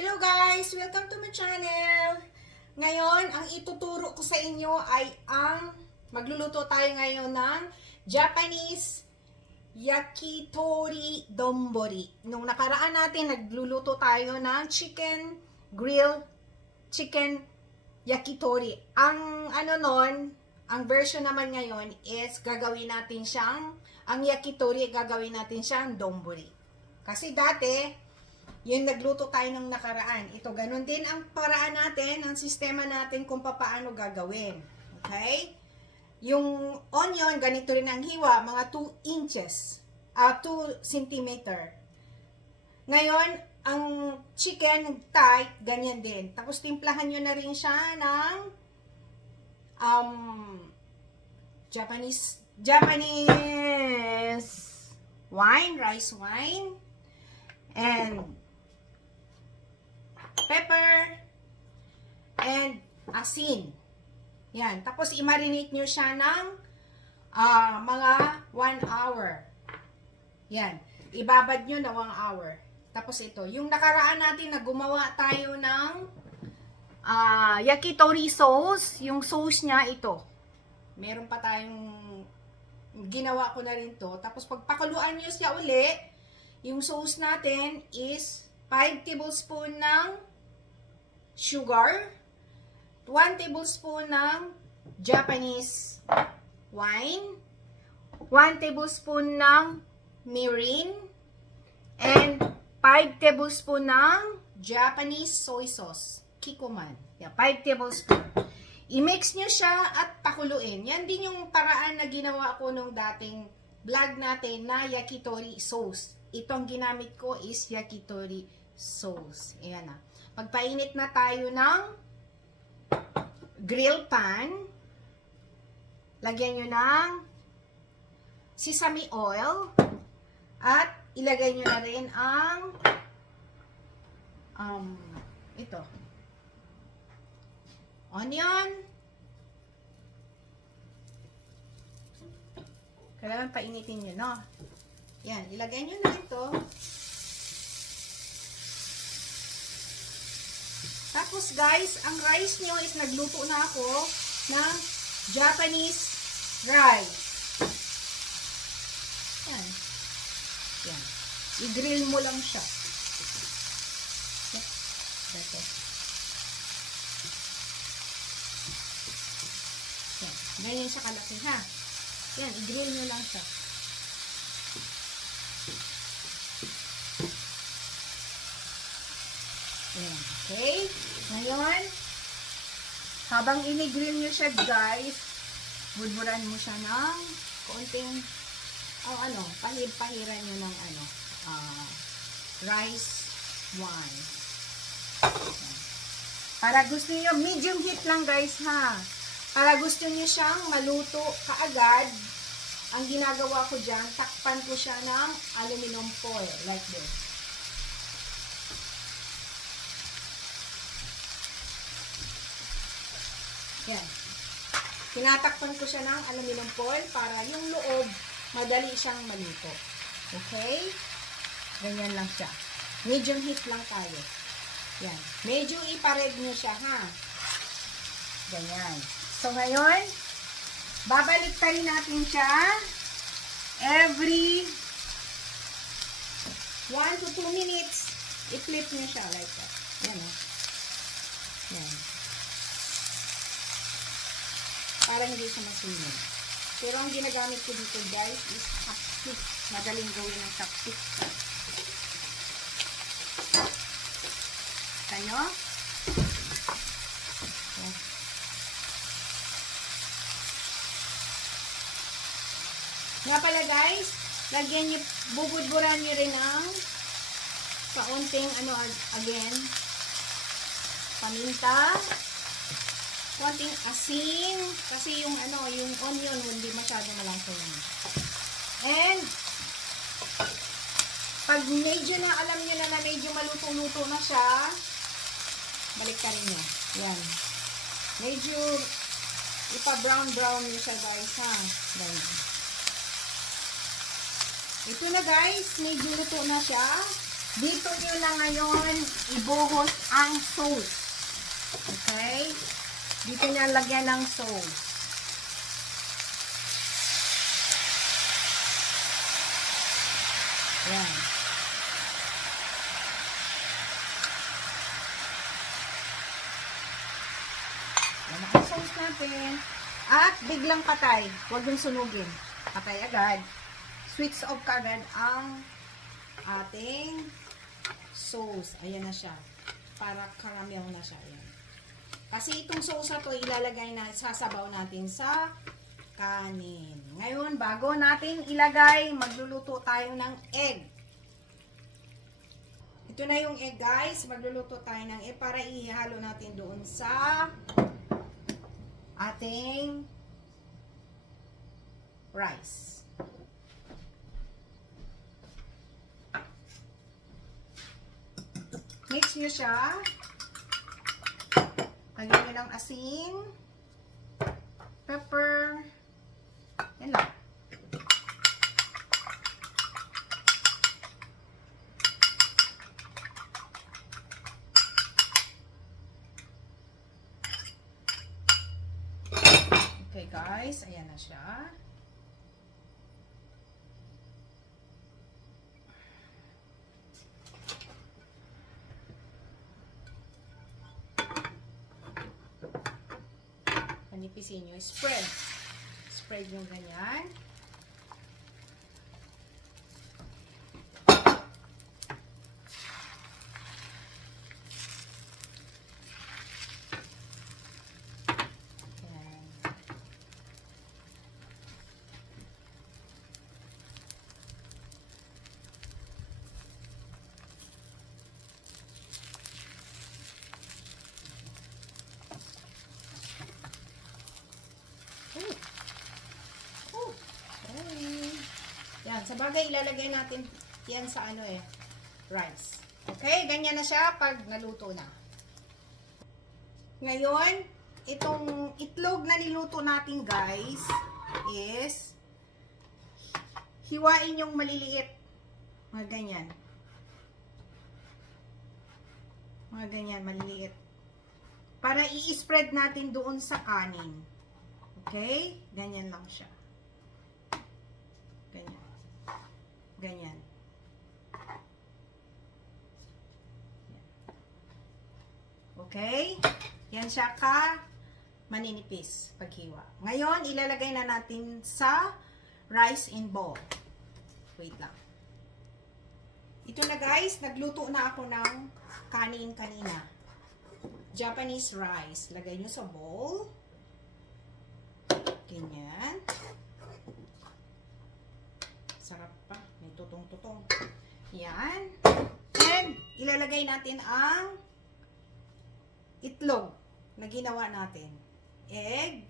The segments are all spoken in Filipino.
Hello guys! Welcome to my channel! Ngayon, ang ituturo ko sa inyo ay magluluto tayo ngayon ng Japanese Yakitori Donbori. Nung nakaraan natin, nagluluto tayo ng grilled chicken yakitori. Ang version naman ngayon is ang yakitori gagawin natin siyang donbori. Kasi dati, yung nagluto tayo ng nakaraan. Ito, ganun din ang paraan natin, ang sistema natin kung paano gagawin. Okay? Yung onion, ganito rin ang hiwa, mga 2 inches, 2 centimeter. Ngayon, ang chicken tight, ganyan din. Tapos, timplahan nyo na rin siya ng Japanese wine, rice wine, and pepper, and asin. Yan. Tapos, i-marinate nyo siya ng mga 1 hour. Yan. Ibabad nyo na 1 hour. Tapos, ito. Yung nakaraan natin na gumawa tayo ng yakitori sauce. Yung sauce niya, ito. Meron pa tayong ginawa ko na rin to. Tapos, pagpakuluan nyo siya uli, yung sauce natin is 5 tablespoon ng sugar, 1 tablespoon ng Japanese wine, 1 tablespoon ng mirin, and 5 tablespoon ng Japanese soy sauce, Kikkoman. Yan, 5 tablespoon. I-mix nyo siya at pakuluin. Yan din yung paraan na ginawa ko nung dating vlog natin na yakitori sauce. Itong ginamit ko is yakitori sauce. Ayan na. Pagpainit na tayo ng grill pan, lagyan nyo ng sesame oil, at ilagay nyo na rin ang ito, onion. Kailangan painitin nyo, no? Yan, ilagay nyo na ito. Tapos guys, ang rice nyo is nagluto na ako ng Japanese rice. Yan. Yan. I-grill mo lang siya. Dito. Yan. Ganyan siya kalaki, ha? Yan, i-grill nyo lang siya. Ayan, okay? Ngayon, habang ini-grill nyo siya, guys, budburan mo siya ng konting, pahiran nyo ng rice wine. Ayan. Para gusto nyo, medium heat lang, guys, ha? Para gusto nyo siyang maluto kaagad, ang ginagawa ko dyan, takpan ko siya ng aluminum foil, like this. Yan. Tinatakpan ko siya ng aluminum foil para yung loob, madali siyang maluto. Okay? Ganyan lang siya. Medium heat lang tayo. Yan. Medyo ipared nyo siya, ha? Ganyan. So, ngayon, babalik tayo natin siya every 1 to 2 minutes. I-flip nyo siya like that. Yan, ha? Yan. Para hindi siya masunog. Pero ang ginagamit ko dito, guys, is chopstick. Madaling gawin ng chopstick. Tayo. Okay. Nga pala, guys, lagyan nyo, bubudburan nyo rin ng kaunting, again, paminta, konting asin, kasi yung onion hindi masyado malangkawin. And pag medyo na alam niyo na medyo maluto-luto na siya, balik ka rin niya. Yan. Medyo ipa-brown-brown niyo siya, guys, ha. Ganyan. Ito na, guys, medyo luto na siya. Dito nyo na ngayon ibuhos ang sauce. Okay? Dito nyo lagyan ng sauce. Yan. Yan ang sauce natin. At biglang patay. Huwag yung sunugin. Patay agad. Switch off agad ang ating sauce. Ayan na siya. Para caramel na siya. Ayan. Kasi itong sauce na to ilalagay na, sasabaw natin sa kanin. Ngayon, bago natin ilagay, magluluto tayo ng egg. Ito na yung egg, guys. Magluluto tayo ng egg para ihalo natin doon sa ating rice. Mix nyo siya. Lagyan nyo ng asin, pepper, yan lang. Okay guys, ayan na siya. Panipisin nyo, spread. Spread nyo ganyan. Ayan. Yan, sa bagay ilalagay natin yan sa ano rice. Okay, ganyan na siya pag naluto na. Ngayon, itong itlog na niluto natin guys is hiwain yung maliliit. Mga ganyan. Mga ganyan, maliliit. Para i-spread natin doon sa kanin. Okay? Ganyan lang siya. Ganyan. Ganyan. Okay? Yan siya ka maninipis paghiwa. Ngayon, ilalagay na natin sa rice in bowl. Wait lang. Ito na guys, nagluto na ako ng kanin kanina. Japanese rice. Lagay nyo sa bowl. Ganyan. Sarap pa. May tutong-tutong. Yan. And, ilalagay natin ang itlog na ginawa natin. Egg.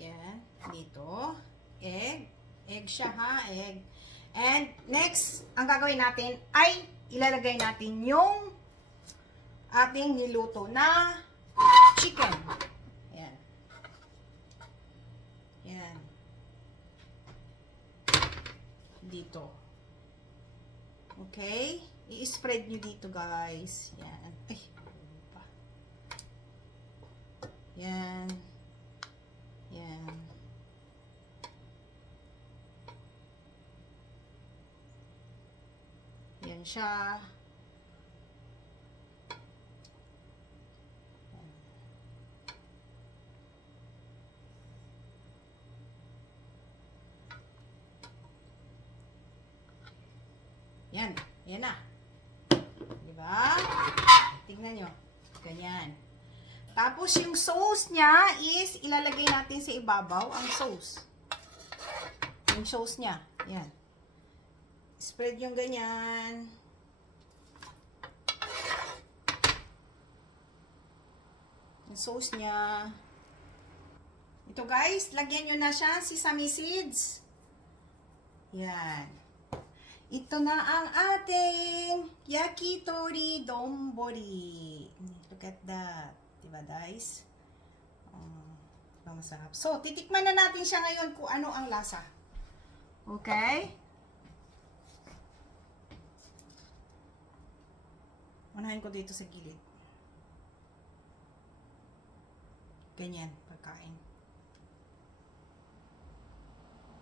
Yan. Dito. Egg. Egg siya ha. Egg. And, next, ang gagawin natin ay ilalagay natin yung ating niluto na chicken. Yan. Yan. Dito. Okay? I-spread nyo dito, guys. Yan. Ay. Yan. Yan. Yan siya. Yan. Yan na. Diba? Tingnan nyo. Ganyan. Tapos, yung sauce niya is ilalagay natin sa ibabaw ang sauce. Yung sauce niya. Yan. Spread yung ganyan. Yung sauce niya. Ito guys, lagyan nyo na siya sesame seeds. Yan. Ito na ang ating yakitori donbori. Look at that. Diba guys? Masarap. So, titikman na natin siya ngayon kung ano ang lasa. Okay? Tingnan ko dito sa gilid. Ganyan, pagkain.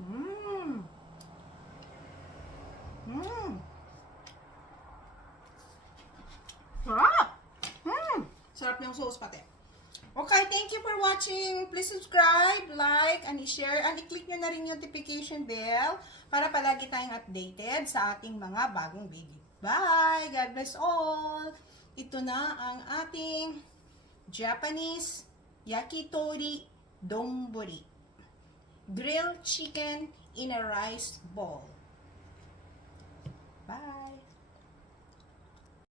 Mmm! Mmm! Sarap! Mmm! Sarap ng sauce pati. Okay, thank you for watching. Please subscribe, like, and i-share. And i-click nyo na rin yung notification bell para palagi tayong updated sa ating mga bagong video. Bye! God bless all! Ito na ang ating Japanese yakitori donburi. Grilled chicken in a rice bowl. Bye!